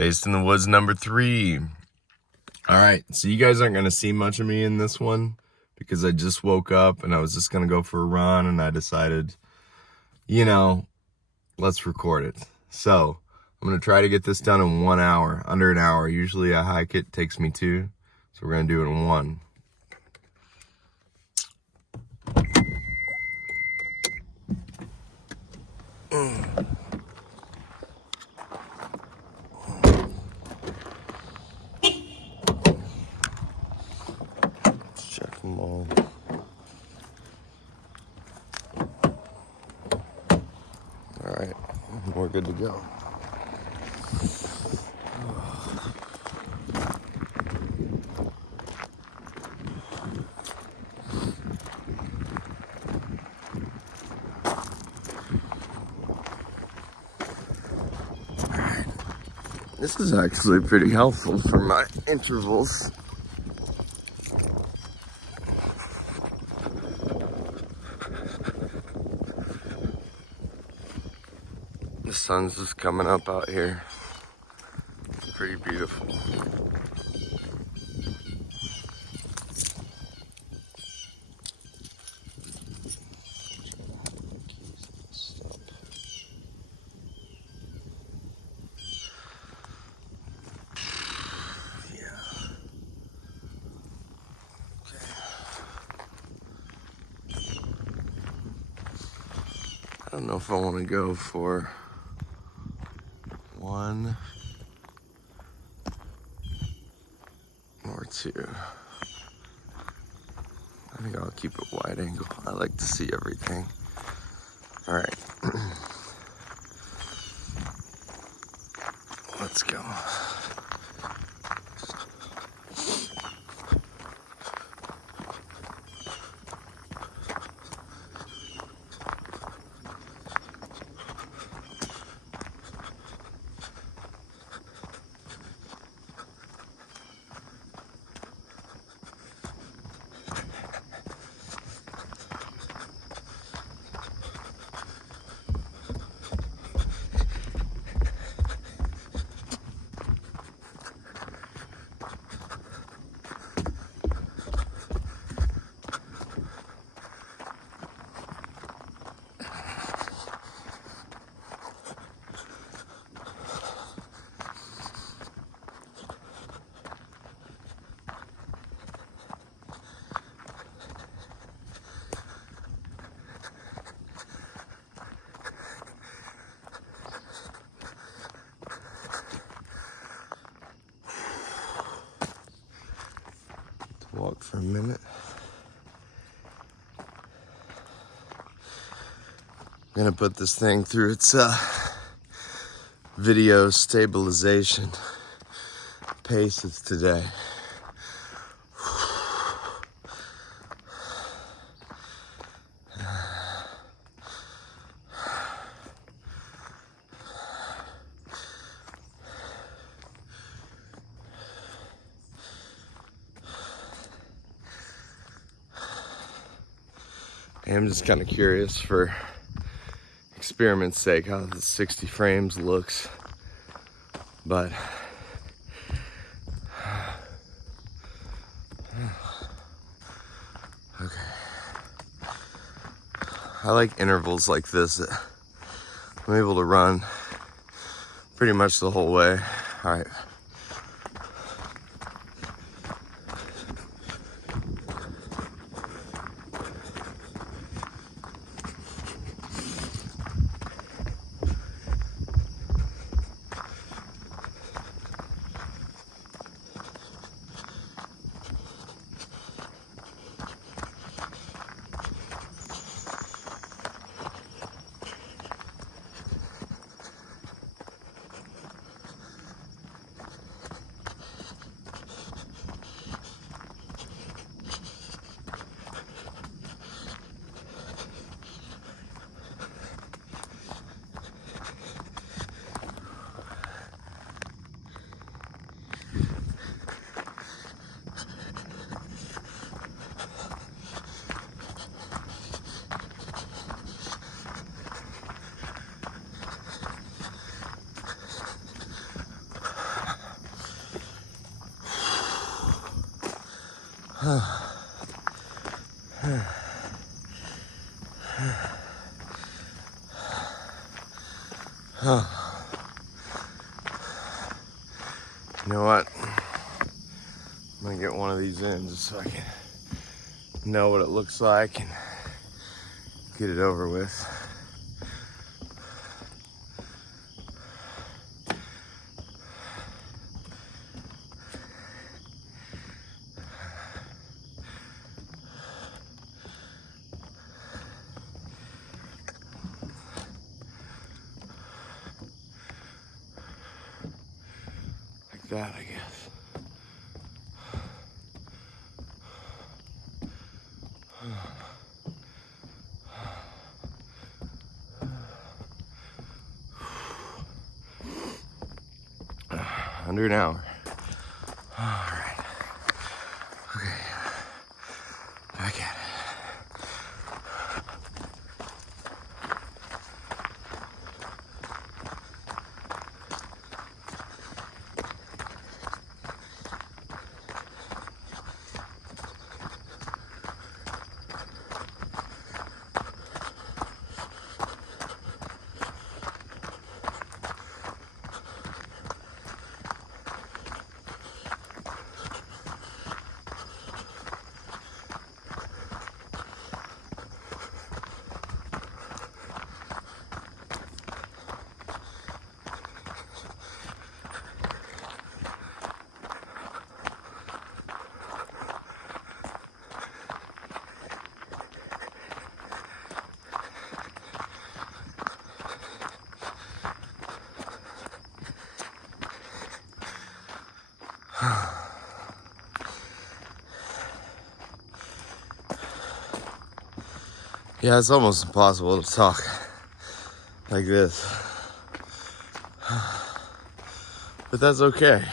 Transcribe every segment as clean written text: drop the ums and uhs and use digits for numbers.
Based in the Woods #3. Alright, so you guys aren't going to see much of me in this one because I just woke up and I was just going to go for a run and I decided, you know, let's record it. So, I'm going to try to get this done in 1 hour, under an hour. Usually I hike it, takes me 2, so we're going to do it in 1. Check them all. All right, we're good to go. All right, this is actually pretty helpful for my intervals. The sun's just coming up out here. It's pretty beautiful. I don't know if I want to go for 1 or 2. I think I'll keep it wide angle. I like to see everything. All right. Let's go. Walk for a minute. I'm gonna put this thing through its video stabilization paces today. I'm just kind of curious for experiment's sake how the 60 frames looks, but okay. I like intervals like this. I'm able to run pretty much the whole way. All right. You know what? I'm gonna get one of these in just so I can know what it looks like and get it over with. Like that, I guess. Under an hour. All right. Okay. Back at it. Yeah, it's almost impossible to talk like this. But that's okay.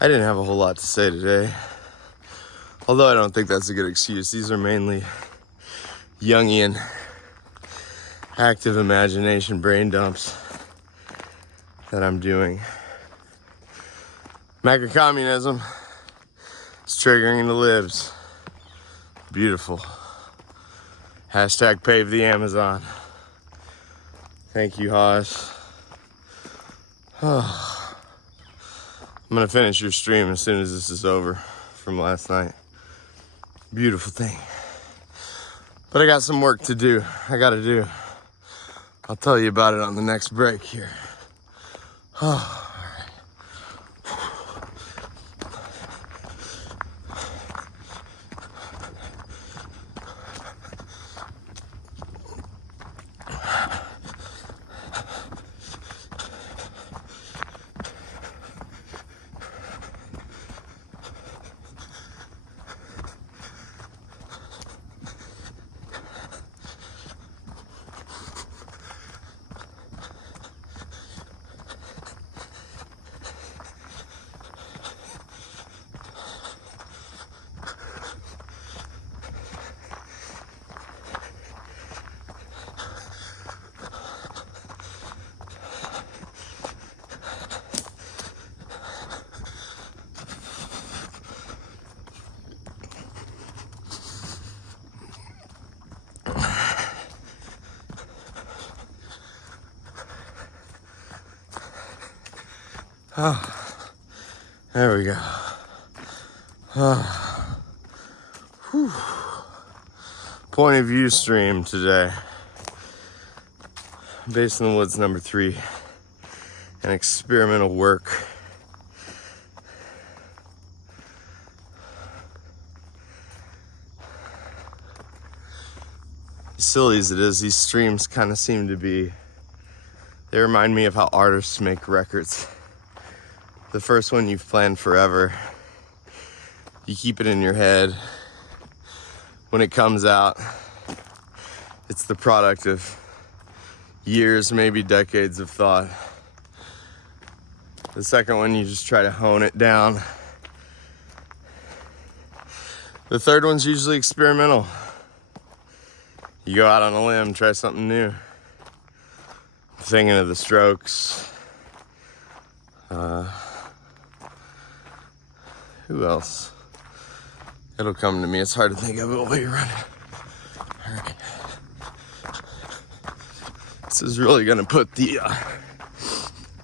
I didn't have a whole lot to say today. Although I don't think that's a good excuse. These are mainly Jungian active imagination brain dumps that I'm doing. Macrocommunism is triggering the libs. Beautiful. Hashtag pave the Amazon. Thank you, Haas. I'm gonna finish your stream as soon as this is over from last night. Beautiful thing. But I got some work to do. I gotta do. I'll tell you about it on the next break here. There we go. Point of view stream today. Based in the Woods #3. An experimental work. As silly as it is, these streams kind of seem to be, they remind me of how artists make records. The first one you've planned forever. You keep it in your head. When it comes out, it's the product of years, maybe decades of thought. The second one, you just try to hone it down. The third one's usually experimental. You go out on a limb, try something new. Thinking of the Strokes. Who else? It'll come to me. It's hard to think of it while you're running. All right. This is really gonna put the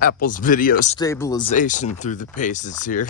Apple's video stabilization through the paces here.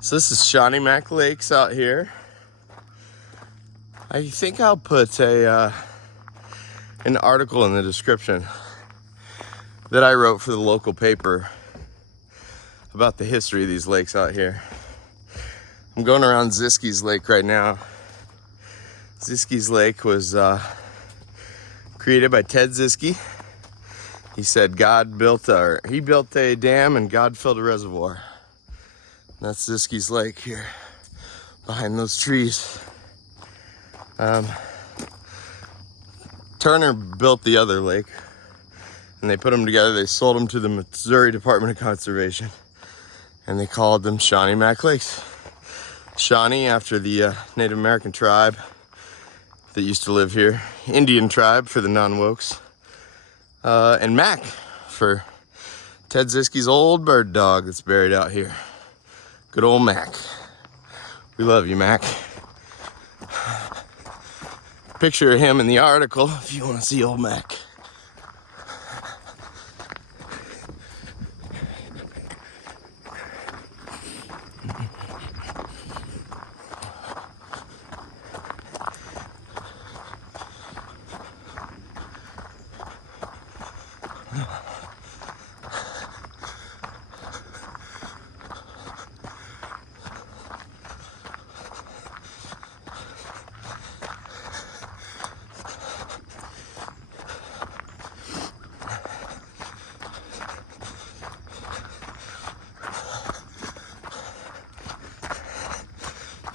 So this is Shawnee Mac Lakes out here. I think I'll put an article in the description that I wrote for the local paper about the history of these lakes out here. I'm going around Ziskey's Lake right now. Ziskey's Lake was created by Ted Ziskey. He said he built a dam and God filled a reservoir. And that's Ziskey's Lake here, behind those trees. Turner built the other lake, and they put them together. They sold them to the Missouri Department of Conservation, and they called them Shawnee Mac Lakes. Shawnee after the Native American tribe that used to live here, Indian tribe for the non-wokes, and Mac for Ted Ziskey's old bird dog that's buried out here. Good old Mac. We love you, Mac. Picture of him in the article if you want to see old Mac.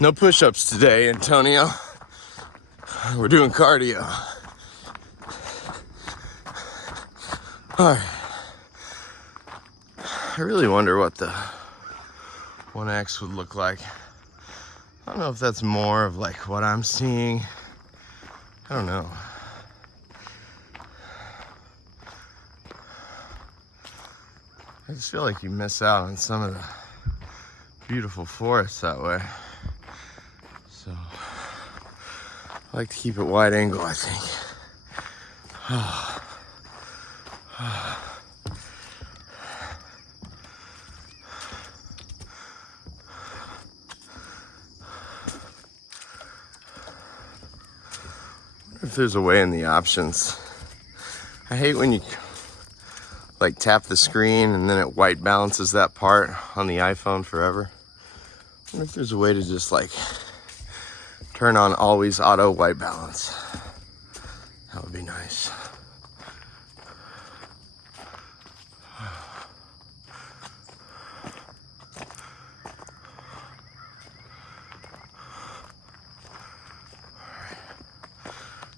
No push-ups today, Antonio. We're doing cardio. All right. I really wonder what the 1X would look like. I don't know if that's more of like what I'm seeing. I don't know. I just feel like you miss out on some of the beautiful forests that way. So I like to keep it wide angle, I think. If there's a way in the options. I hate when you like tap the screen and then it white balances that part on the iPhone forever. I wonder if there's a way to just like turn on always auto white balance. That would be nice.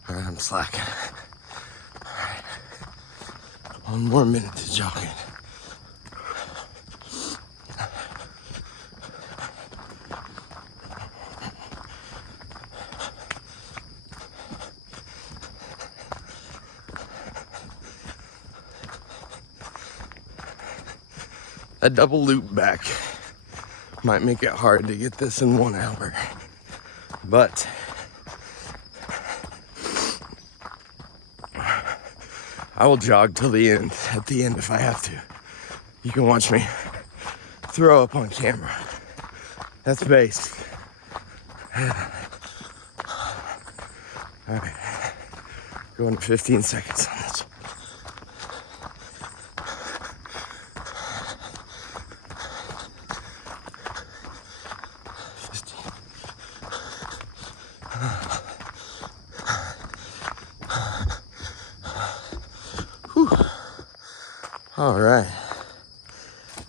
All right, I'm slacking. All right. 1 more minute to jogging. A double loop back might make it hard to get this in 1 hour, but I will jog till the end, at the end if I have to. You can watch me throw up on camera. That's base. All right, going to 15 seconds on this. All right,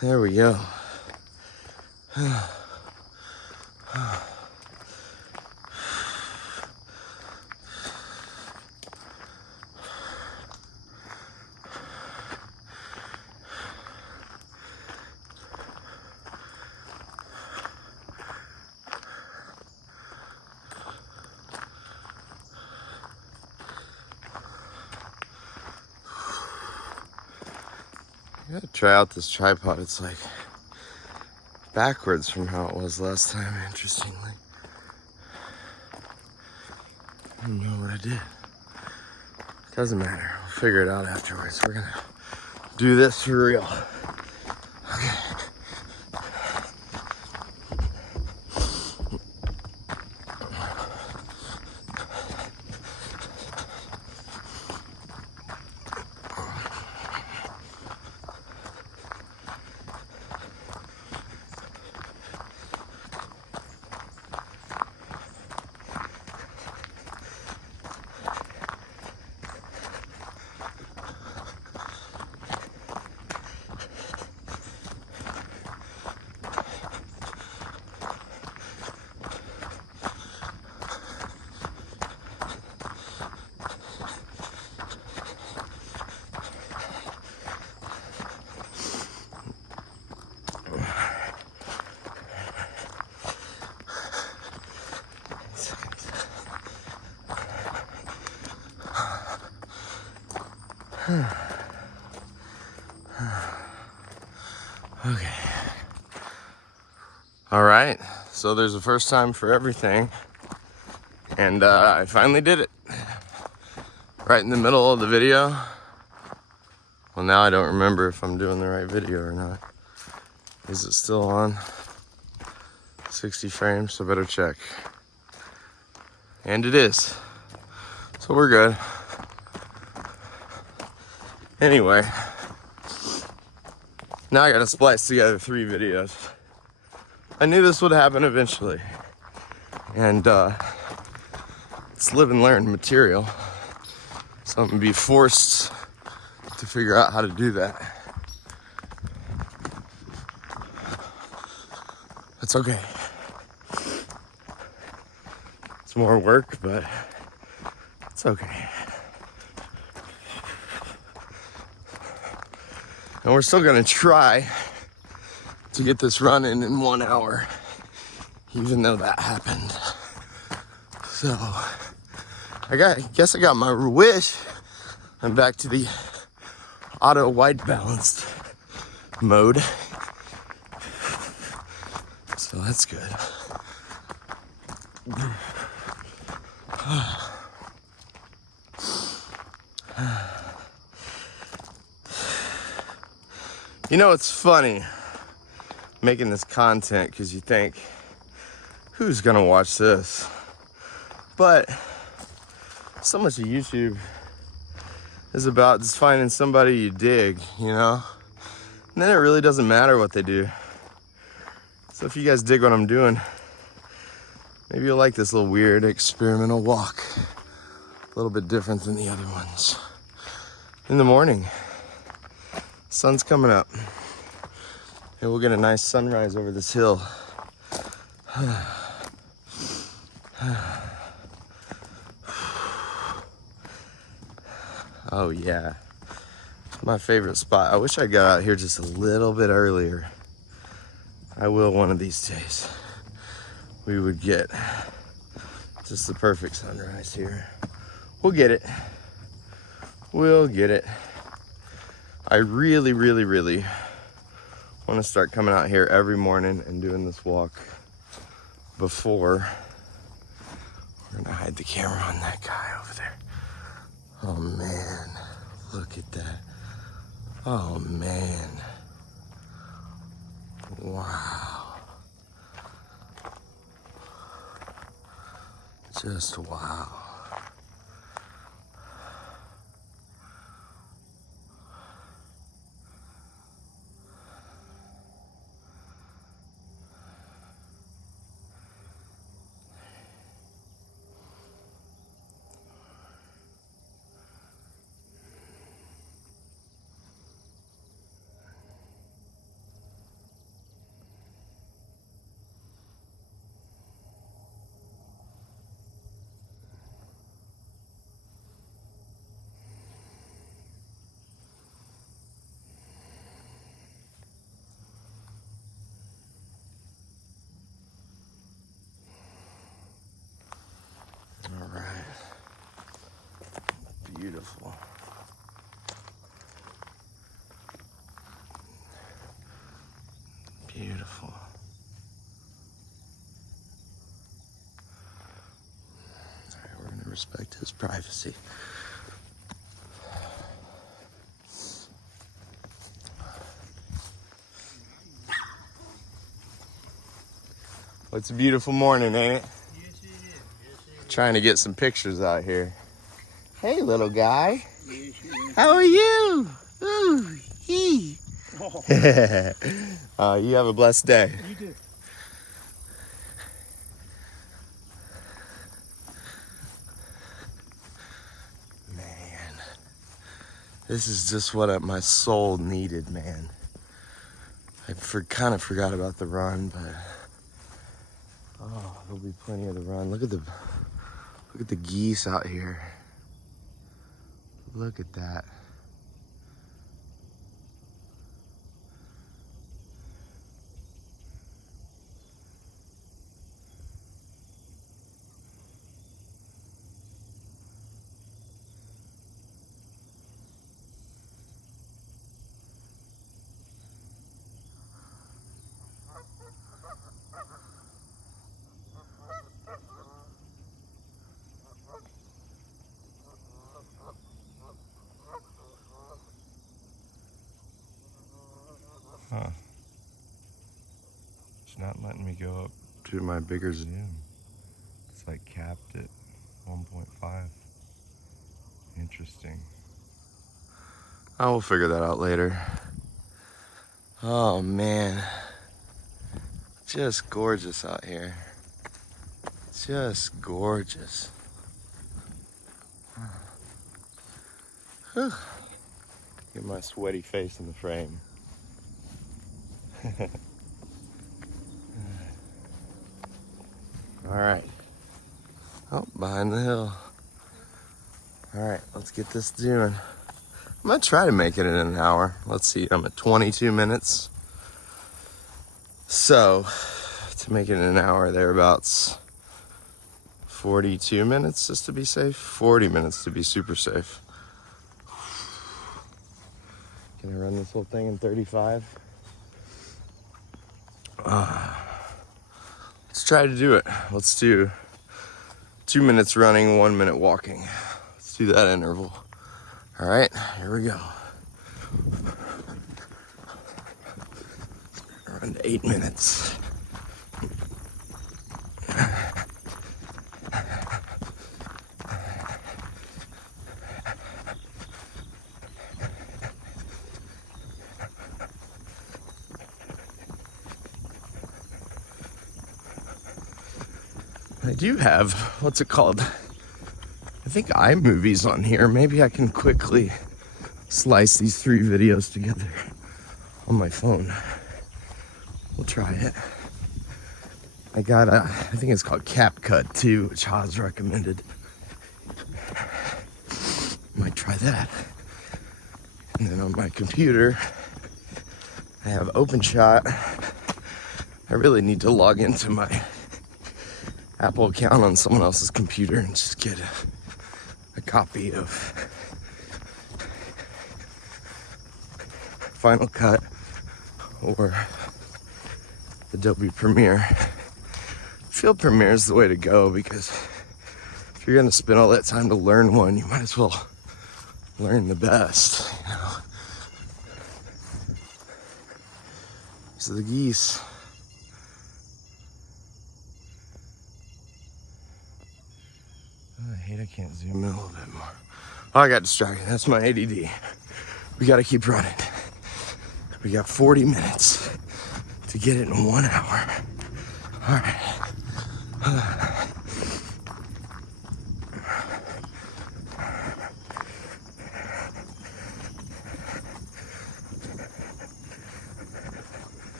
there we go. I gotta try out this tripod. It's like backwards from how it was last time, interestingly. I don't know what I did. Doesn't matter. We'll figure it out afterwards. We're gonna do this for real. Okay. Okay. All right. So there's a first time for everything. And I finally did it. Right in the middle of the video. Well, now I don't remember if I'm doing the right video or not. Is it still on? 60 frames, so better check. And it is. So we're good. Anyway. Now I gotta splice together 3 videos. I knew this would happen eventually. And it's live and learn material. So I'm gonna be forced to figure out how to do that. It's okay. It's more work, but it's okay. And we're still gonna try to get this running in 1 hour, even though that happened. So, guess I got my wish. I'm back to the auto white balanced mode. So that's good. You know, it's funny making this content because you think, who's gonna watch this? But so much of YouTube is about just finding somebody you dig, you know? And then it really doesn't matter what they do. So if you guys dig what I'm doing, maybe you'll like this little weird experimental walk. A little bit different than the other ones. In the morning, sun's coming up. And we'll get a nice sunrise over this hill. Oh yeah, it's my favorite spot. I wish I got out here just a little bit earlier. I will one of these days. We would get just the perfect sunrise here. We'll get it. We'll get it. I really, really, really want to start coming out here every morning and doing this walk before. We're gonna hide the camera on that guy over there. Oh man, look at that. Oh man. Wow. Just wow. All right. Beautiful. Beautiful. All right, we're gonna respect his privacy. Well, it's a beautiful morning, ain't it? Yes, it is. Yes, it is. Trying to get some pictures out here. Hey, little guy. Yes, it is. How are you? Ooh, hee. Oh, You have a blessed day. you do. Man, this is just what my soul needed, man. I kind of forgot about the run, but oh, there'll be plenty of the run. Look at the geese out here. Look at that. Huh. It's not letting me go up to my bigger zoom. It's like capped at 1.5. Interesting. I will figure that out later. Oh man. Just gorgeous out here. Just gorgeous. Whew. Get my sweaty face in the frame. All right. Oh, behind the hill. All right, let's get this doing. I'm gonna try to make it in an hour. Let's see, I'm at 22 minutes. So, to make it in an hour, thereabouts 42 minutes just to be safe. 40 minutes to be super safe. Can I run this whole thing in 35? Let's try to do it. Let's do 2 minutes running, 1 minute walking. Let's do that interval. All right, here we go. Run to 8 minutes. I do have, what's it called? I think iMovie's on here. Maybe I can quickly slice these 3 videos together on my phone. We'll try it. I got I think it's called CapCut too, which Haas recommended. Might try that. And then on my computer, I have OpenShot. I really need to log into my Apple account on someone else's computer and just get a copy of Final Cut or Adobe Premiere. I feel Premiere is the way to go because if you're gonna spend all that time to learn one, you might as well learn the best, you know. So the geese. Oh, I hate I can't zoom in a little bit more. Oh, I got distracted. That's my ADD. We gotta keep running. We got 40 minutes to get it in 1 hour. All right.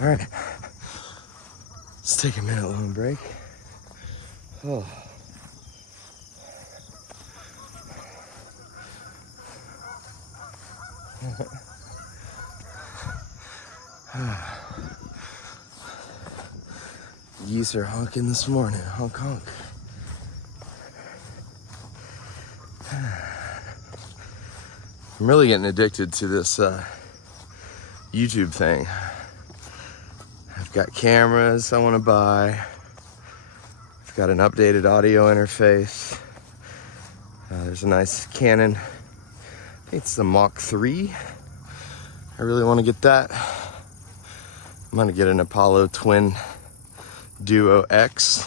All right. Let's take a minute long break. Oh. Geese are honking this morning. Honk, honk. I'm really getting addicted to this YouTube thing. I've got cameras I want to buy. I've got an updated audio interface. There's a nice Canon. I think it's the Mach 3. I really want to get that. I'm gonna get an Apollo Twin Duo X.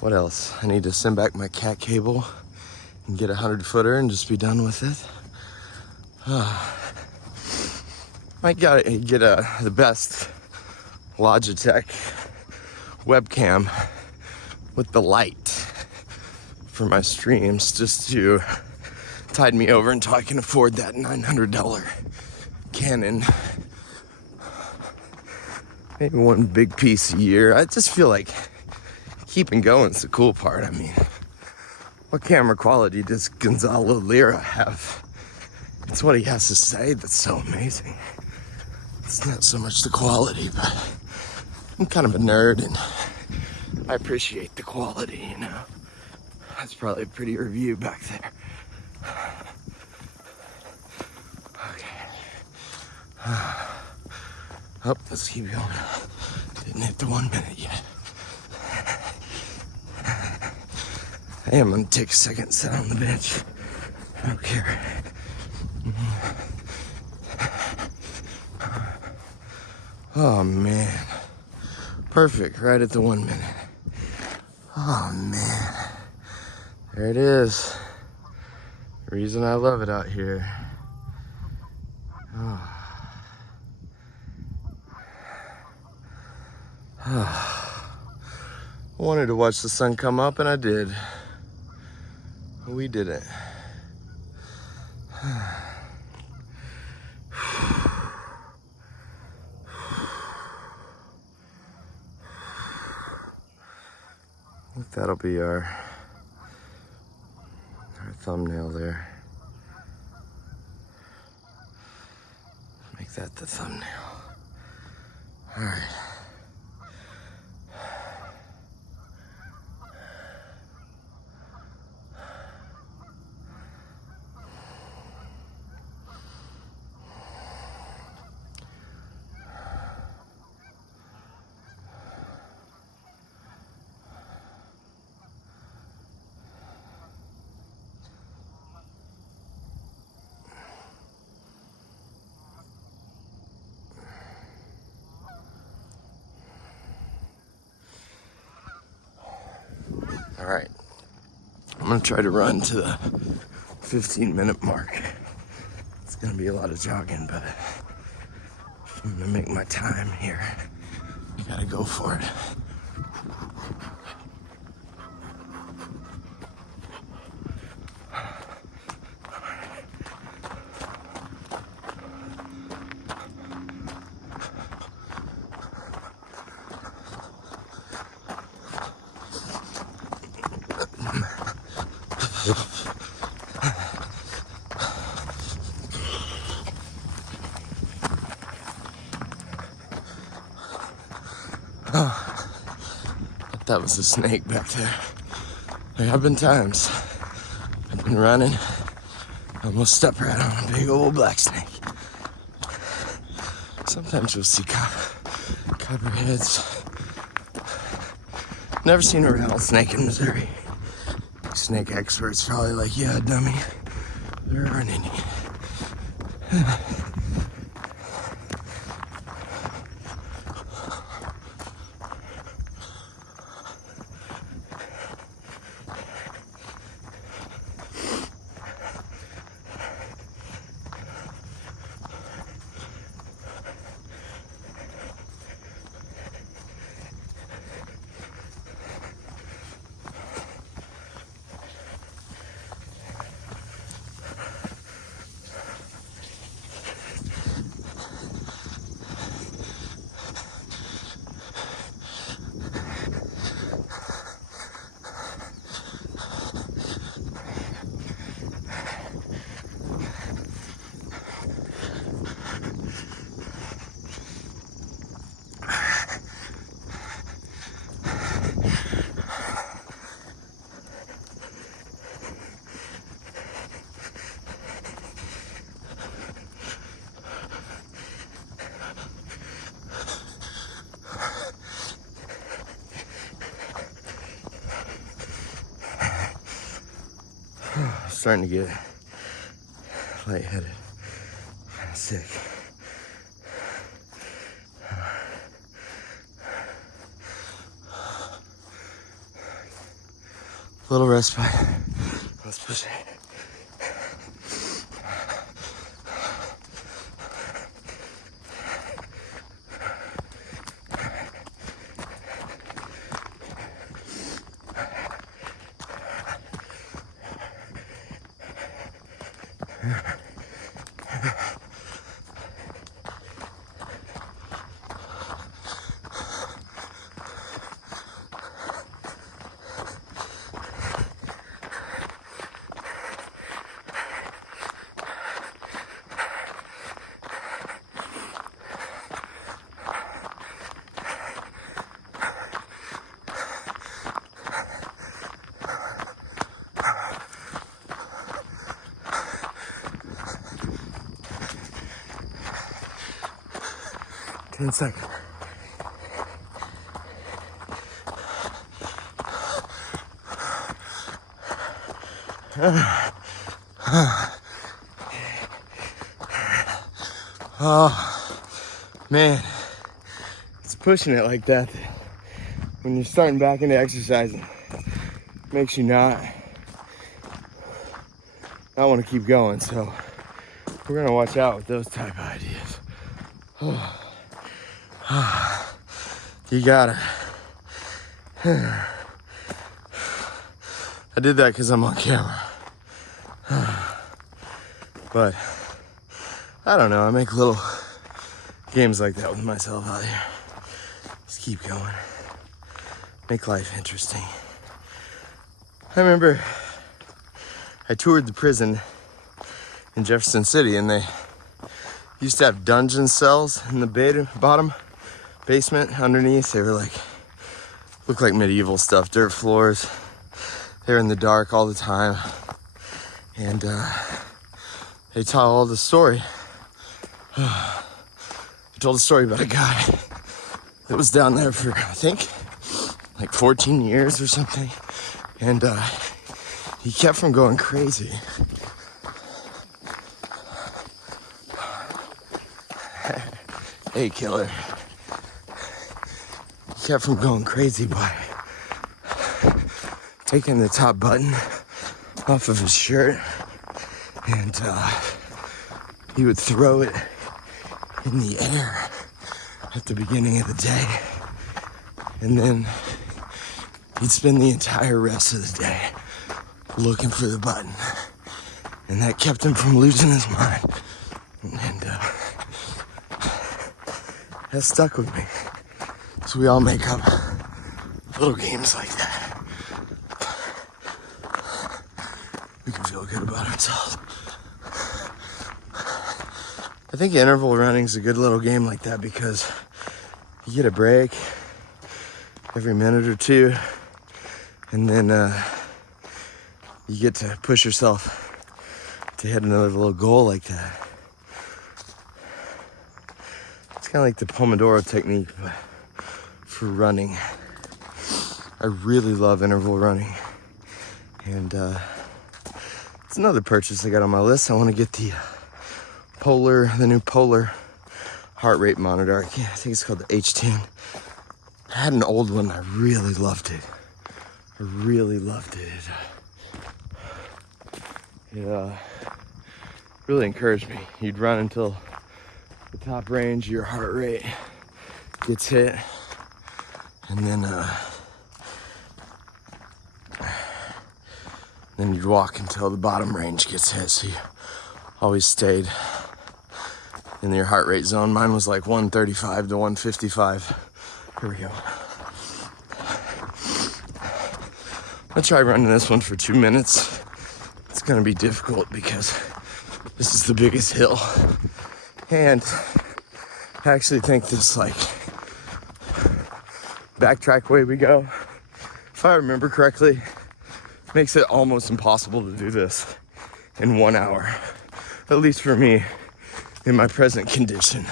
What else? I need to send back my cat cable and get a 100-footer and just be done with it. Might gotta get the best Logitech webcam with the light for my streams, just to tide me over until I can afford that $900 Canon. Maybe one big piece a year. I just feel like keeping going is the cool part. I mean, what camera quality does Gonzalo Lira have? It's what he has to say that's so amazing. It's not so much the quality, but I'm kind of a nerd and I appreciate the quality, you know. That's probably a pretty review back there. Okay. Oh, let's keep going. Didn't hit the 1 minute yet. I am gonna take a second, sit on the bench. I don't care. Oh man. Perfect, right at the 1 minute. Oh man. There it is. The reason I love it out here. Oh. I wanted to watch the sun come up and I did. We did it. I think that'll be our thumbnail there. Make that the thumbnail. All right. All right, I'm gonna try to run to the 15-minute mark. It's gonna be a lot of jogging, but if I'm gonna make my time here, I gotta go for it. That was a snake back there. There have been times I've been running, almost stepped right on a big old black snake. Sometimes you'll see copperheads. Never seen a rattlesnake in Missouri. Snake experts probably like, yeah, dummy, there aren't any. starting to get lightheaded, kind of sick. Little respite. Let's push it. 10 seconds. Oh, man. It's pushing it like that when you're starting back into exercising. Makes you not want to keep going. So we're going to watch out with those type of ideas. You gotta. I did that because I'm on camera. But I don't know, I make little games like that with myself out here. Just keep going. Make life interesting. I remember I toured the prison in Jefferson City, and they used to have dungeon cells in the bottom basement underneath. They were like, looked like medieval stuff, dirt floors. They're in the dark all the time. And they told the story. They told a story about a guy that was down there for, I think, like 14 years or something. And he kept from going crazy. Hey, killer. He kept from going crazy by taking the top button off of his shirt, and he would throw it in the air at the beginning of the day, and then he'd spend the entire rest of the day looking for the button, and that kept him from losing his mind. And that stuck with me. So we all make up little games like that. We can feel good about ourselves. I think interval running is a good little game like that because you get a break every minute or two, and then you get to push yourself to hit another little goal like that. It's kind of like the Pomodoro technique, but for running. I really love interval running, and it's another purchase I got on my list. I want to get the new Polar heart rate monitor. I think it's called the H10. I had an old one. I really loved it. It really encouraged me. You'd run until the top range, your heart rate gets hit, and then you'd walk until the bottom range gets hit. So you always stayed in your heart rate zone. Mine was like 135 to 155. Here we go. I'll try running this one for 2 minutes. It's gonna be difficult because this is the biggest hill. And I actually think this like backtrack way we go, if I remember correctly, makes it almost impossible to do this in 1 hour. At least for me, in my present condition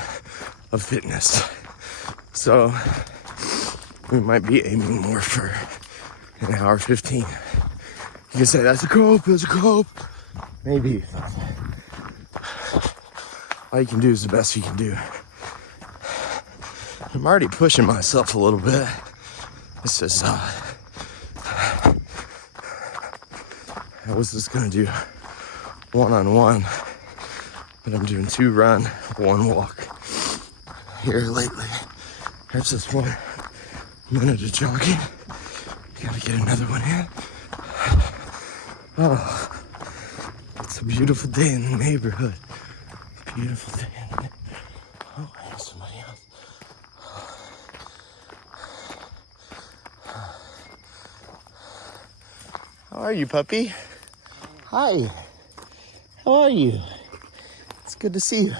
of fitness. So we might be aiming more for an hour 15. You can say that's a cope. Maybe. All you can do is the best you can do. I'm already pushing myself a little bit. This is, I was just gonna do one-on-one, but I'm doing 2 run, 1 walk here lately. There's just 1 minute of jogging. Gotta get another one in. Oh, it's a beautiful day in the neighborhood. Beautiful day in the neighborhood. Oh, there's somebody else. How are you, puppy? Hi. How are you? It's good to see you.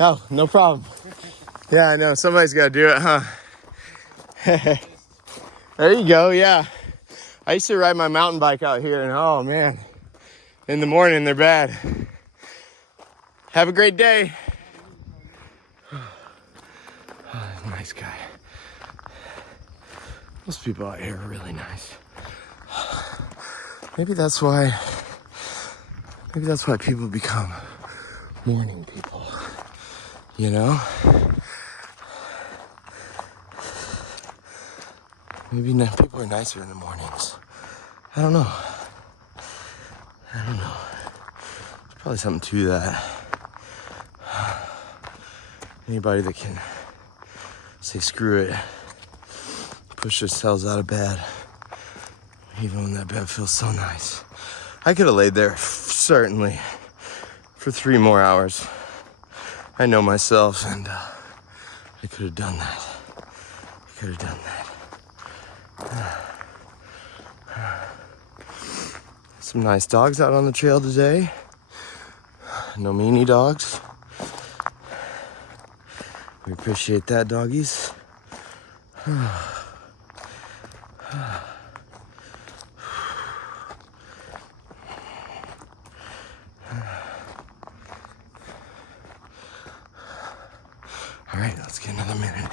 Oh, no problem. Yeah, I know. Somebody's got to do it, huh? There you go, yeah. I used to ride my mountain bike out here, and oh, man. In the morning, they're bad. Have a great day. Oh, nice guy. Most people out here are really nice. Maybe that's why people become morning people, you know? Maybe people are nicer in the mornings. I don't know. There's probably something to that. Anybody that can say screw it, push themselves out of bed, even when that bed feels so nice. I could have laid there, certainly, for 3 more hours. I know myself, and I could have done that. Some nice dogs out on the trail today. No meanie dogs. We appreciate that, doggies. All right, let's get another minute.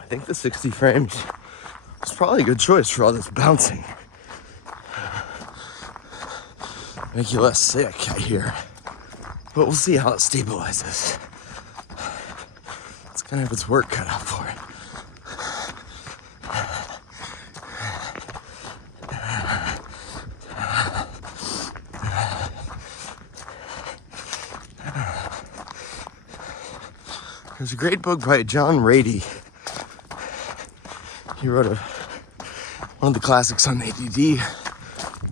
I think the 60 frames is probably a good choice for all this bouncing. Make you less sick, I hear. But we'll see how it stabilizes. It's gonna have its work cut out for it. There's a great book by John Rady. He wrote one of the classics on ADD.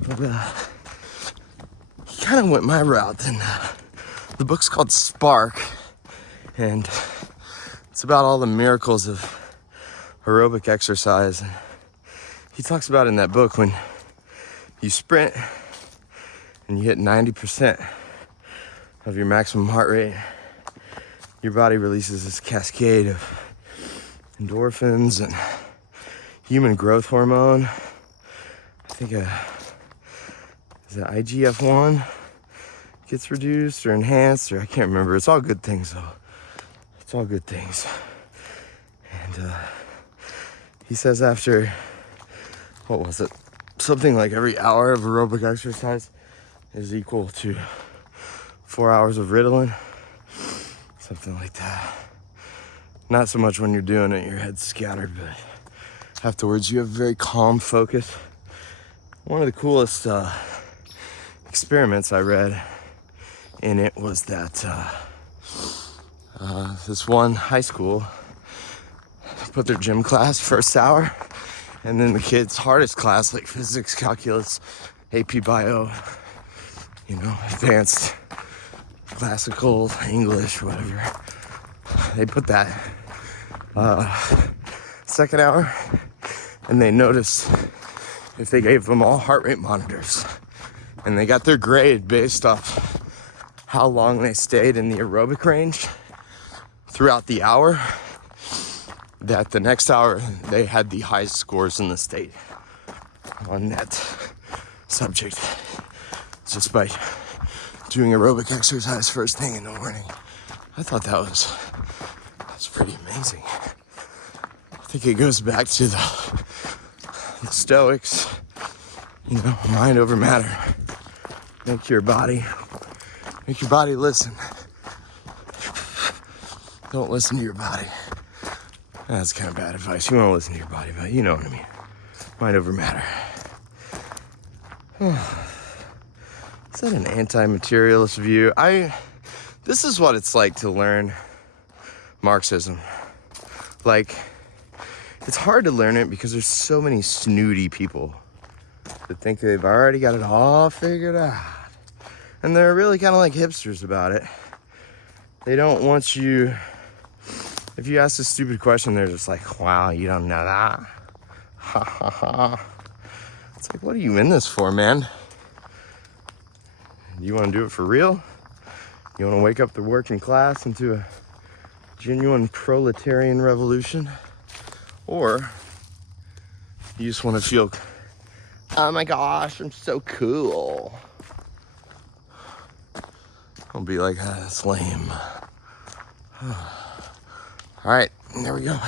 But he kind of went my route. And the book's called Spark. And it's about all the miracles of aerobic exercise. And he talks about in that book when you sprint and you hit 90% of your maximum heart rate, your body releases this cascade of endorphins and human growth hormone. I think is that IGF-1 gets reduced or enhanced, or I can't remember. It's all good things though. It's all good things. And he says after, what was it? Something like every hour of aerobic exercise is equal to 4 hours of Ritalin. Something like that. Not so much when you're doing it, your head's scattered, but afterwards you have a very calm focus. One of the coolest experiments I read in it was that this one high school put their gym class first hour, and then the kids' hardest class, like physics, calculus, AP Bio, advanced classical, English, whatever. They put that second hour, and they noticed if they gave them all heart rate monitors, and they got their grade based off how long they stayed in the aerobic range throughout the hour, that the next hour they had the highest scores in the state on that subject, just by doing aerobic exercise first thing in the morning. I thought that's pretty amazing. I think it goes back to the Stoics, you know, mind over matter. Make your body listen. Don't listen to your body. That's kind of bad advice. You want to listen to your body, but you know what I mean. Mind over matter. Is that an anti-materialist view? This is what it's like to learn Marxism. Like, it's hard to learn it because there's so many snooty people that think they've already got it all figured out. And they're really kind of like hipsters about it. They don't want you, if you ask a stupid question, they're just like, wow, you don't know that? Ha ha ha. It's like, what are you in this for, man? You want to do it for real? You want to wake up the working class into a genuine proletarian revolution? Or you just want to feel, oh my gosh, I'm so cool. I'll be like, ah, that's lame. All right, there we go.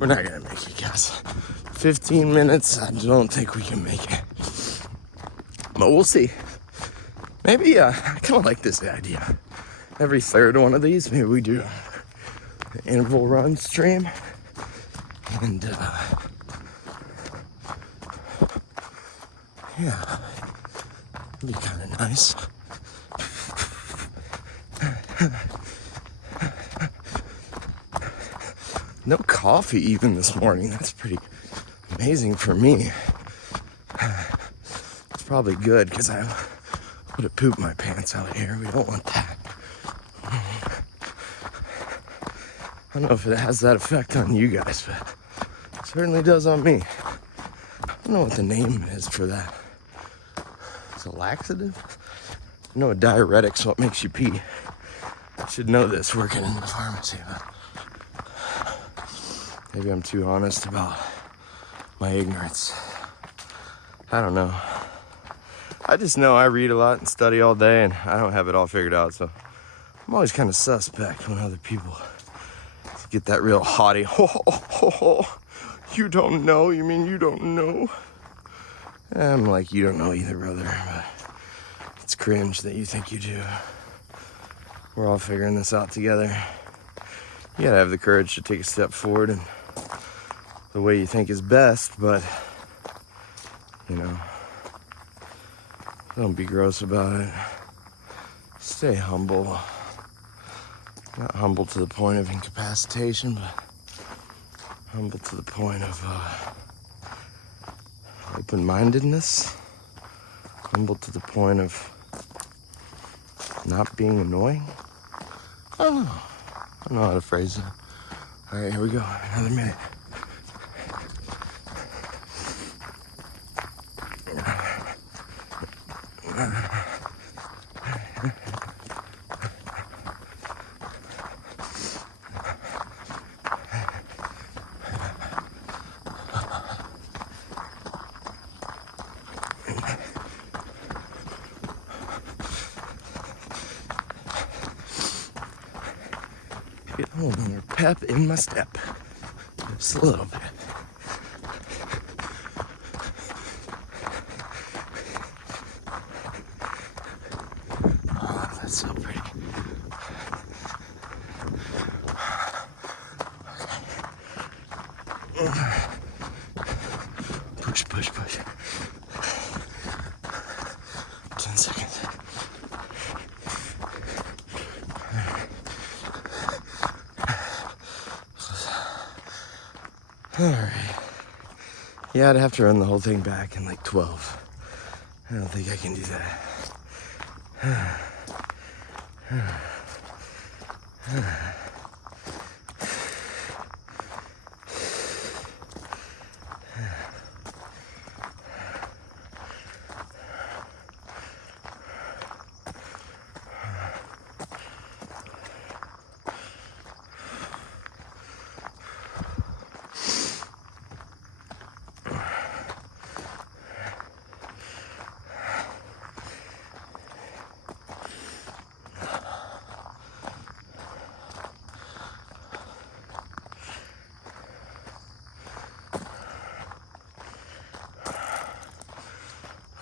We're not gonna make it, guys. 15 minutes, I don't think we can make it. But we'll see. Maybe, I kind of like this idea. Every third one of these, maybe we do an interval run stream. And, yeah, it'd be kind of nice. No coffee even this morning. That's pretty amazing for me. It's probably good because I would have pooped my pants out here. We don't want that. I don't know if it has that effect on you guys, but it certainly does on me. I don't know what the name is for that. It's a laxative? I know a diuretic's what makes you pee. I should know this working in the pharmacy, but maybe I'm too honest about my ignorance. I don't know. I just know I read a lot and study all day and I don't have it all figured out, so I'm always kind of suspect when other people get that real haughty, you don't know, you mean you don't know? And I'm like, you don't know either, brother, but it's cringe that you think you do. We're all figuring this out together. You gotta have the courage to take a step forward and the way you think is best, but, you know, don't be gross about it. Stay humble. Not humble to the point of incapacitation, but humble to the point of open-mindedness. Humble to the point of not being annoying. I don't know. I don't know how to phrase it. All right, here we go. Another minute. Get a little more pep in my step. Just a little bit. Oh, that's so pretty. Okay. Push, push, push. 10 seconds. Alright. Yeah, I'd have to run the whole thing back in like 12. I don't think I can do that.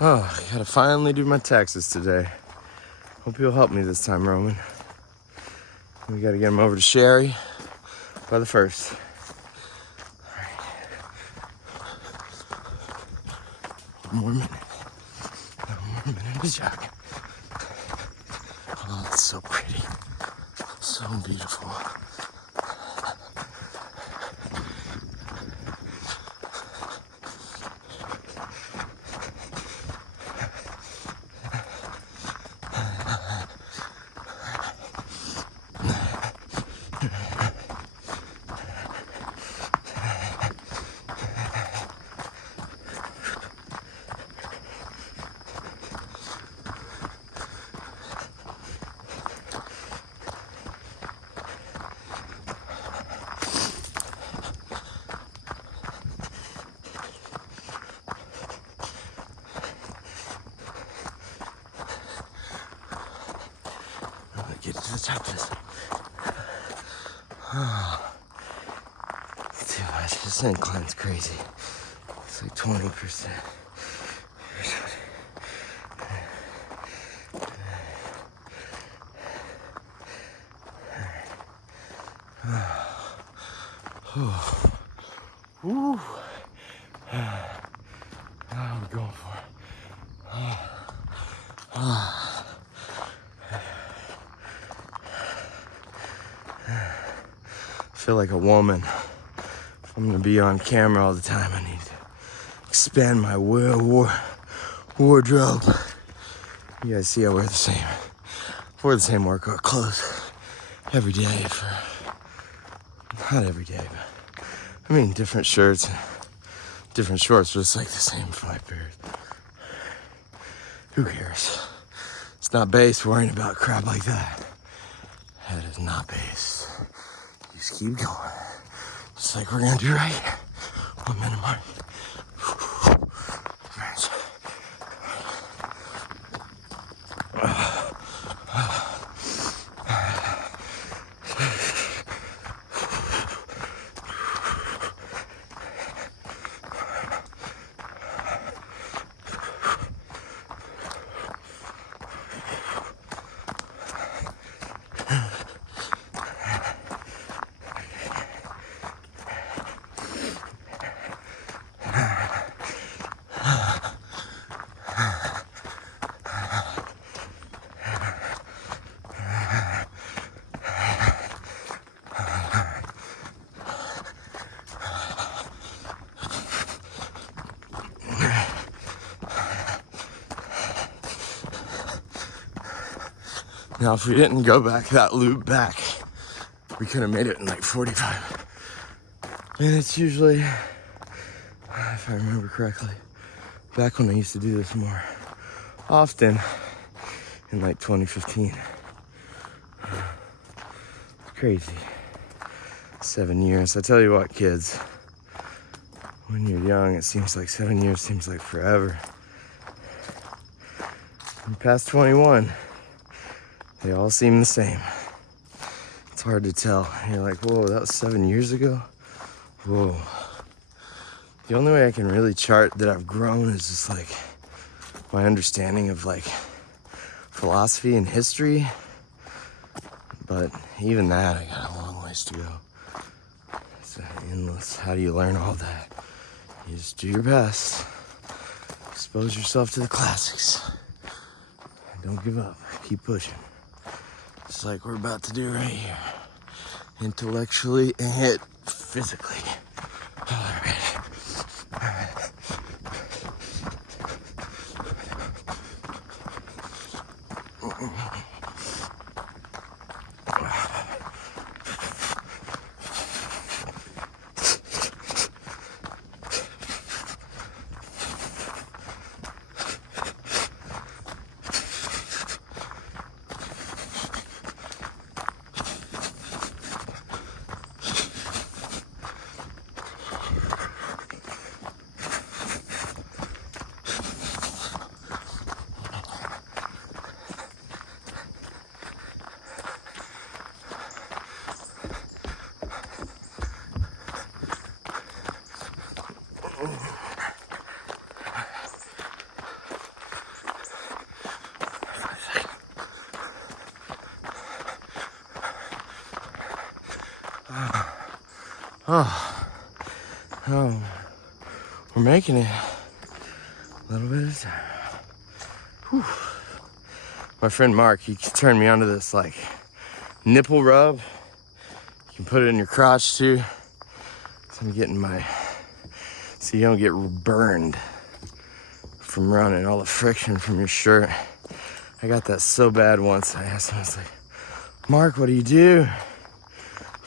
Oh, I gotta finally do my taxes today. Hope you'll help me this time, Roman. We gotta get them over to Sherry by the 1st. One more minute. One more minute to jog. Oh, it's so pretty. So beautiful. Get to the top of this. Oh, it's too much. This incline's crazy. It's like 20%. Woo. How are we going for it? I feel like a woman. If I'm gonna be on camera all the time, I need to expand my wardrobe. You guys see I wear the same. I wear the same workout clothes every day for, not every day, but I mean different shirts and different shorts, but it's like the same 5 pairs. Who cares? It's not base worrying about crap like that. That is not base. Just keep going. Just like we're gonna do right here. 1 minute mark. Now, if we didn't go back that loop back, we could have made it in like 45 minutes usually, if I remember correctly. Back when I used to do this more often in like 2015. It's crazy. 7 years. I tell you what, kids, when you're young, it seems like 7 years seems like forever. And past 21, they all seem the same. It's hard to tell. You're like, whoa, that was 7 years ago? Whoa. The only way I can really chart that I've grown is just like my understanding of like philosophy and history. But even that, I got a long ways to go. It's endless. How do you learn all that? You just do your best. Expose yourself to the classics. Don't give up. Keep pushing. Just like we're about to do right here. Intellectually and physically. All right. Oh, we're making it. A little bit of time. Whew. My friend Mark, he turned me onto this like nipple rub. You can put it in your crotch too. So I'm getting so you don't get burned from running, all the friction from your shirt. I got that so bad once. I asked him, I was like, Mark, what do?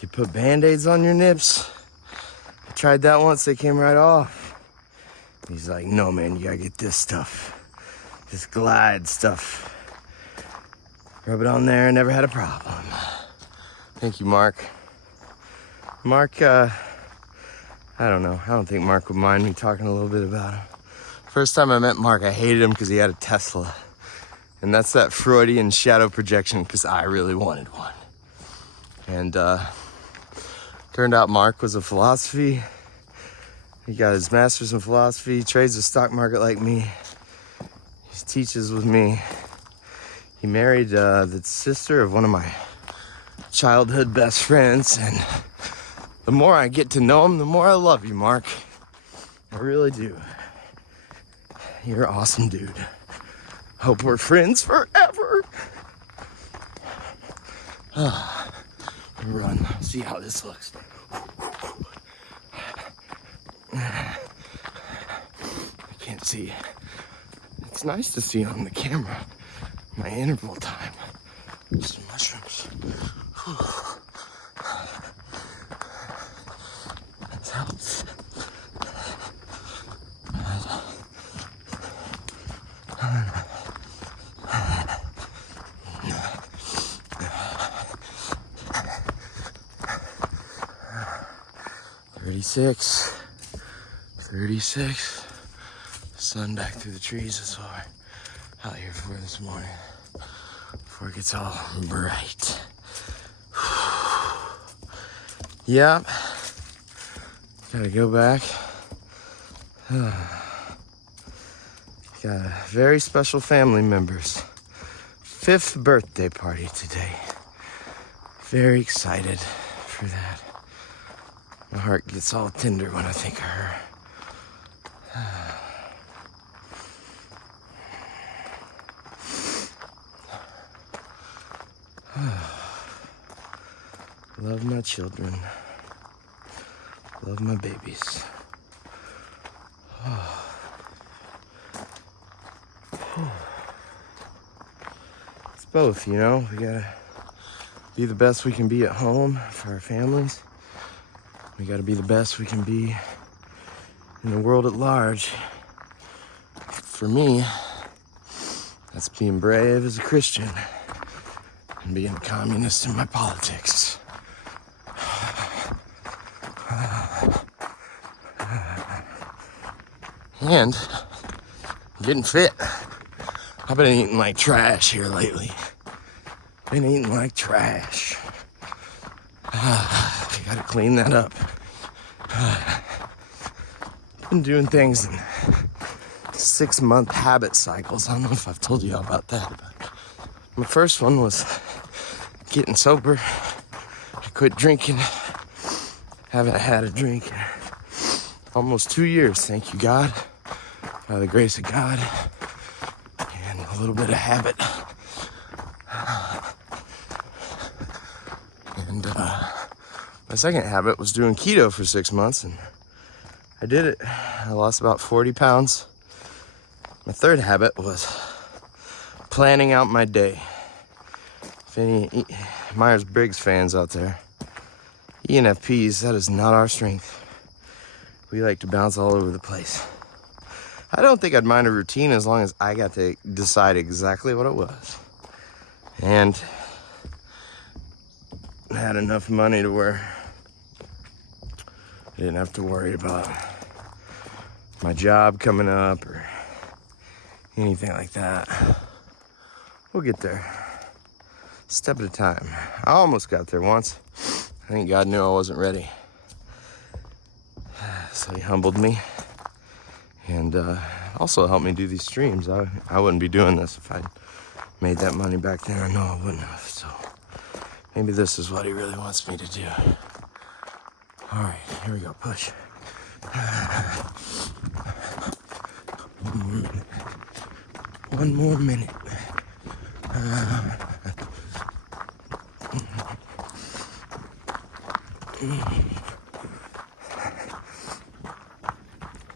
You put Band-Aids on your nips? I tried that once, they came right off. He's like, no man, you gotta get this stuff. This Glide stuff. Rub it on there, never had a problem. Thank you, Mark. Mark, I don't know. I don't think Mark would mind me talking a little bit about him. First time I met Mark, I hated him because he had a Tesla. And that's that Freudian shadow projection because I really wanted one. And turned out Mark was a philosophy. He got his master's in philosophy, he trades the stock market like me. He teaches with me. He married the sister of one of my childhood best friends. And the more I get to know him, the more I love you, Mark. I really do. You're an awesome dude. Hope we're friends forever. Run, see how this looks. I can't see. It's nice to see on the camera my interval time. Some mushrooms. That helps. 36. 36. Sun back through the trees. That's what we're out here for this morning. Before it gets all bright. Yep. Gotta go back. Got a very special family member's 5th birthday party today. Very excited for that. My heart gets all tender when I think of her. Love my children. Love my babies. It's both, you know. We gotta be the best we can be at home for our families. We gotta be the best we can be in the world at large. For me, that's being brave as a Christian and being a communist in my politics. And getting fit. I've been eating like trash here lately. Been eating like trash. I gotta clean that up. Been doing things in 6-month habit cycles. I don't know if I've told you all about that. But my first one was getting sober. I quit drinking. Haven't had a drink in almost 2 years, thank you, God. By the grace of God. And a little bit of habit. And my second habit was doing keto for 6 months, and I did it. I lost about 40 pounds. My third habit was planning out my day. If any Myers-Briggs fans out there, ENFPs, that is not our strength. We like to bounce all over the place. I don't think I'd mind a routine as long as I got to decide exactly what it was. And I had enough money to where I didn't have to worry about my job coming up or anything like that. We'll get there. Step at a time. I almost got there once. I think God knew I wasn't ready. So he humbled me and also helped me do these streams. I wouldn't be doing this if I'd made that money back then. I know I wouldn't have. So maybe this is what he really wants me to do. All right, here we go, push. 1 more minute.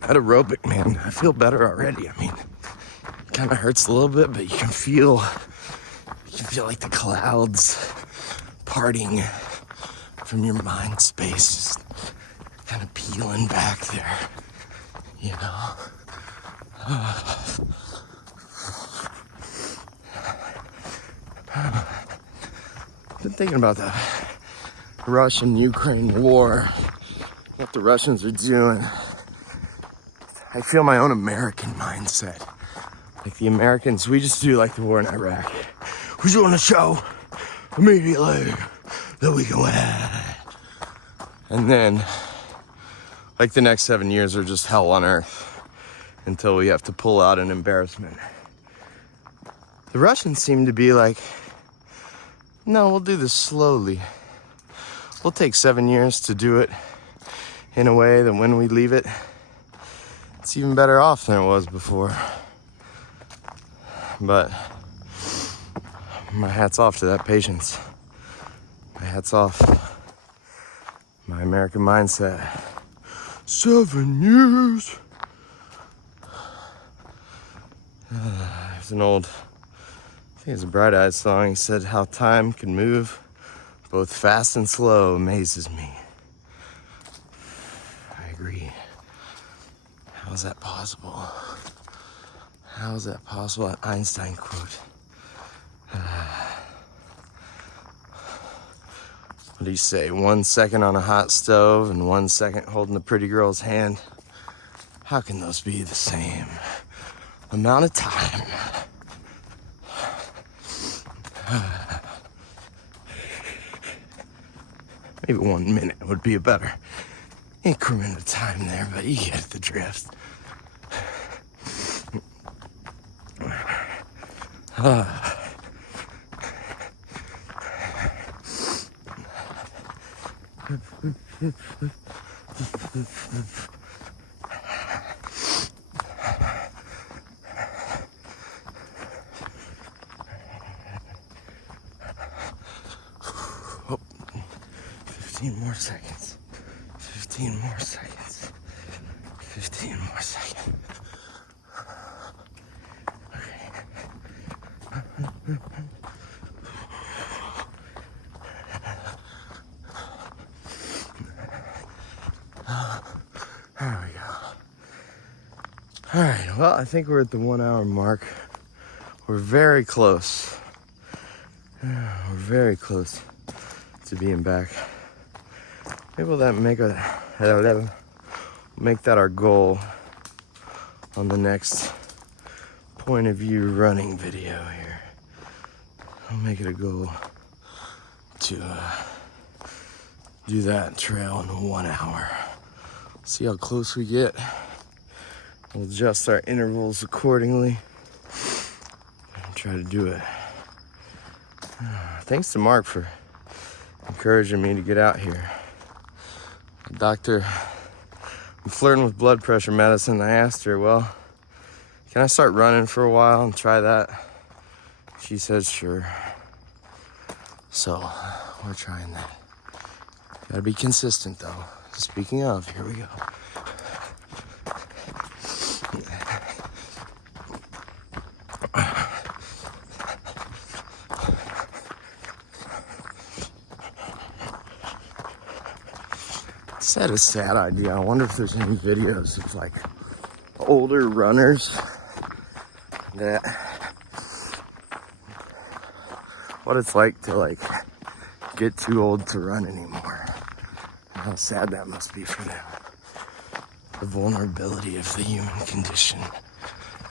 That aerobic, man, I feel better already. I mean, it kind of hurts a little bit, but you can feel like the clouds parting from your mind space, just kind of peeling back there, you know. Been thinking about the Russian-Ukraine war, what the Russians are doing. I feel my own American mindset. Like the Americans, we just do like the war in Iraq. We just want to show immediately that we can win. And then, like the next 7 years are just hell on earth until we have to pull out an embarrassment. The Russians seem to be like, no, we'll do this slowly. We'll take 7 years to do it in a way that when we leave it, it's even better off than it was before. But my hat's off to that patience. My hat's off. My American mindset. 7 years. There's an old, I think it's a Bright Eyes song. He said, how time can move both fast and slow amazes me. I agree. How is that possible? How is that possible? An Einstein quote. What do you say? 1 second on a hot stove and 1 second holding a pretty girl's hand. How can those be the same amount of time? Maybe 1 minute would be a better increment of time there, but you get the drift. Oh, 15 more seconds. 15 more seconds. 15 more seconds. There we go. All right, well, I think we're at the 1 hour mark. We're very close. We're very close to being back. Maybe we'll make that our goal on the next point of view running video here. I'll make it a goal to do that trail in 1 hour. See how close we get. We'll adjust our intervals accordingly and try to do it. Thanks to Mark for encouraging me to get out here. Doctor, I'm flirting with blood pressure medicine. I asked her, well, can I start running for a while and try that? She said, sure. So, we're trying that. Gotta be consistent though. Speaking of, here we go. It's a sad idea. I wonder if there's any videos of like older runners that what it's like to like get too old to run anymore. How sad that must be for them. The vulnerability of the human condition.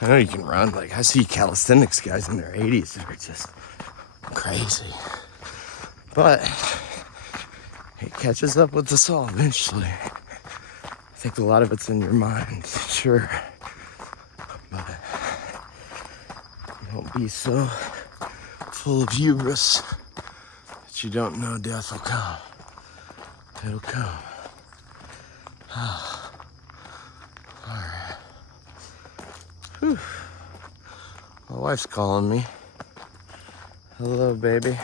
I know you can run. Like I see calisthenics guys in their 80s that are just crazy. But it catches up with us all eventually. I think a lot of it's in your mind, sure. But don't be so full of hubris that you don't know death will come. It'll come. My wife's calling me. Hello, baby.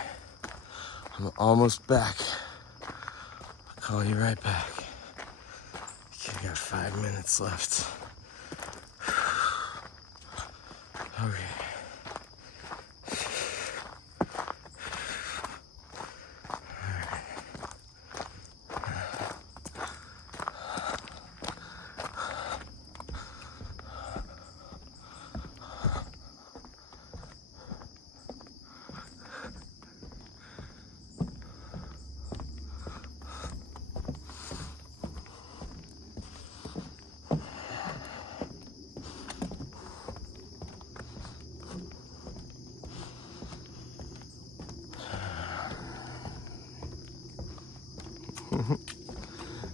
I'm almost back. I'll call you right back. Okay, I got 5 minutes left. Okay.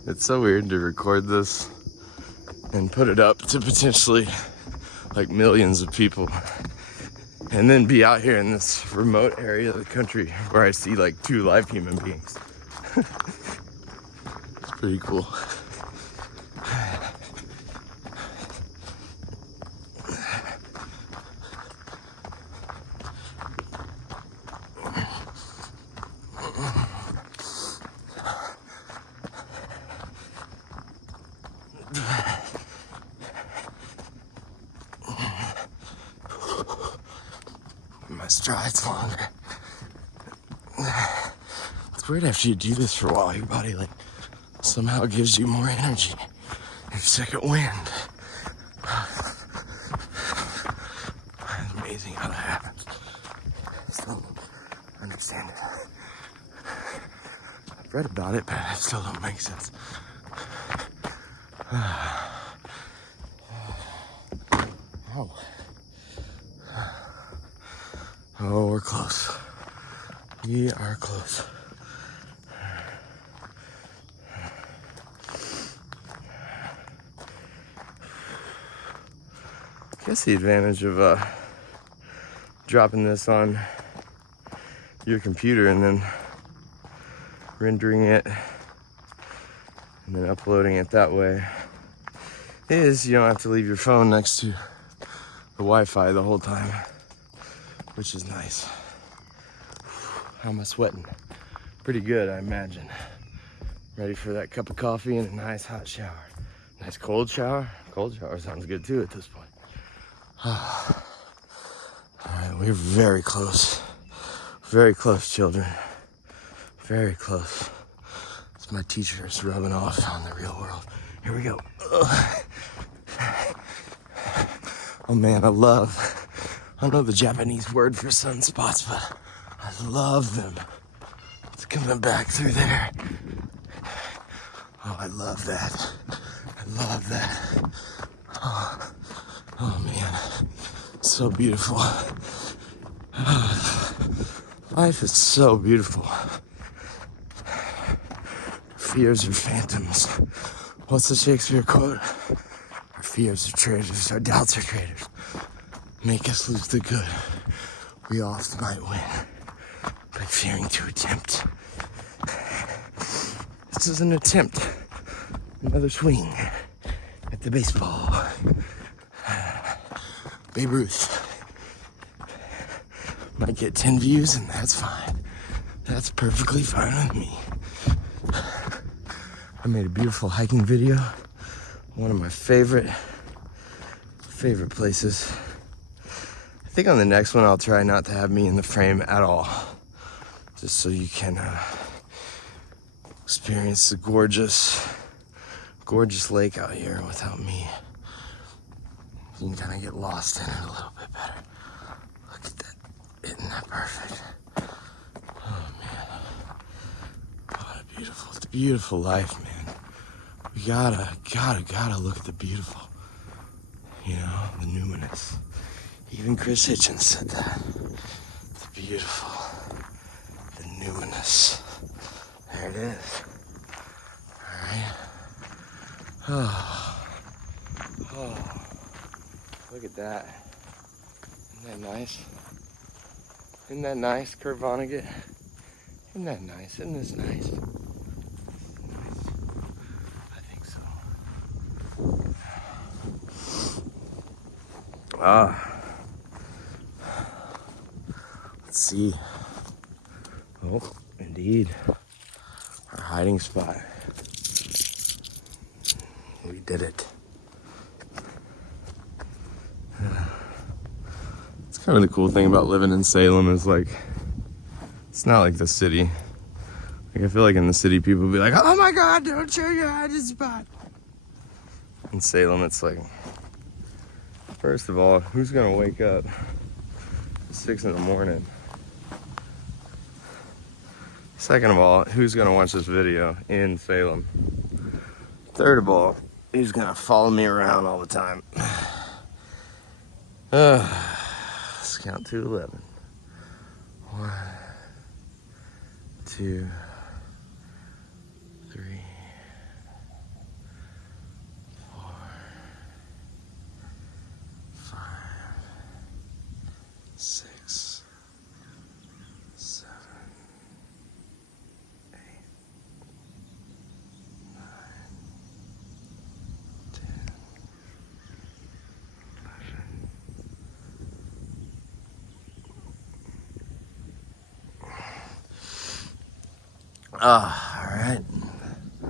It's so weird to record this and put it up to potentially like millions of people and then be out here in this remote area of the country where I see like 2 live human beings. It's pretty cool. My stride's longer. It's weird after you do this for a while, your body like somehow gives you more energy. Your second wind. It's amazing how that happens. I still don't understand it. I've read about it, but it still don't make sense. Oh. Oh, we're close. We are close. I guess the advantage of dropping this on your computer and then rendering it and then uploading it that way is you don't have to leave your phone next to the Wi-Fi the whole time, which is nice. How am I sweating? Pretty good, I imagine. Ready for that cup of coffee and a nice hot shower. Nice cold shower? Cold shower sounds good too at this point. All right, we're very close. Very close, children. Very close. It's my teachers rubbing off on the real world. Here we go. Oh man, I don't know the Japanese word for sunspots, but I love them. It's coming back through there. Oh, I love that. I love that. Oh man, so beautiful. Life is so beautiful. Fears are phantoms. What's the Shakespeare quote? Our fears are traitors, our doubts are traitors. Make us lose the good. We oft might win by fearing to attempt. This is an attempt. Another swing at the baseball. Babe Ruth might get 10 views and that's fine. That's perfectly fine with me. I made a beautiful hiking video. One of my favorite places. I think on the next one I'll try not to have me in the frame at all. Just so you can experience the gorgeous lake out here without me. You can kind of get lost in it a little bit better. Look at that. Isn't that perfect? Oh man. What a beautiful life, man. We gotta look at the beautiful. You know, the numinous. Even Chris Hitchens said that. It's beautiful. The numinous. There it is. Alright. Oh. Look at that. Isn't that nice? Isn't that nice, Kurt Vonnegut? Isn't that nice? Isn't this nice? I think so. Let's see. Oh, indeed. Our hiding spot. We did it. It's kind of the cool thing about living in Salem is like, it's not like the city. Like I feel like in the city people will be like, oh my God, don't show your hiding spot. In Salem, it's like, first of all, who's gonna wake up at 6 in the morning? Second of all, who's gonna watch this video in Salem? Third of all, who's gonna follow me around all the time? Let's count to 11. 1, 2, 3, 4, 5, 6, 7, 8, 9, 10, 11. All right. I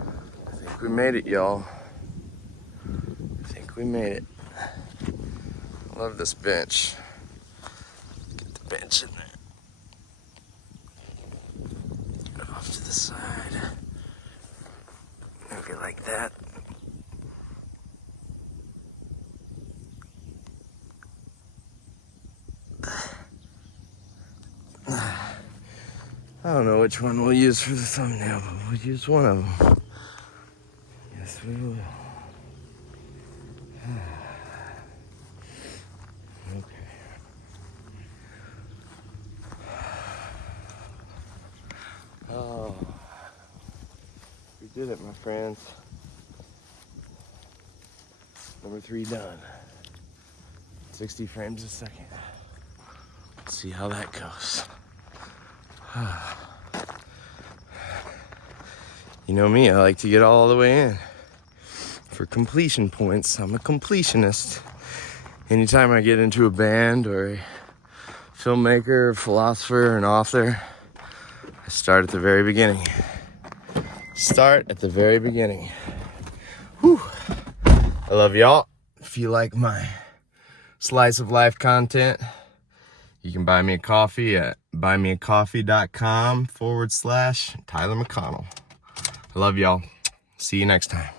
think we made it, y'all. I think we made it. I love this bench. Get the bench in there. Off to the side. Maybe like that. I don't know which one we'll use for the thumbnail, but we'll use one of them. Yes, we will. Okay. Oh, we did it, my friends. Number 3 done. 60 frames a second. Let's see how that goes. You know me, I like to get all the way in for completion points. I'm a completionist. Anytime I get into a band or a filmmaker, or philosopher, or an author, I start at the very beginning. Start at the very beginning. Whew. I love y'all. If you like my slice of life content, you can buy me a coffee at buymeacoffee.com/Tyler McConnell. I love y'all. See you next time.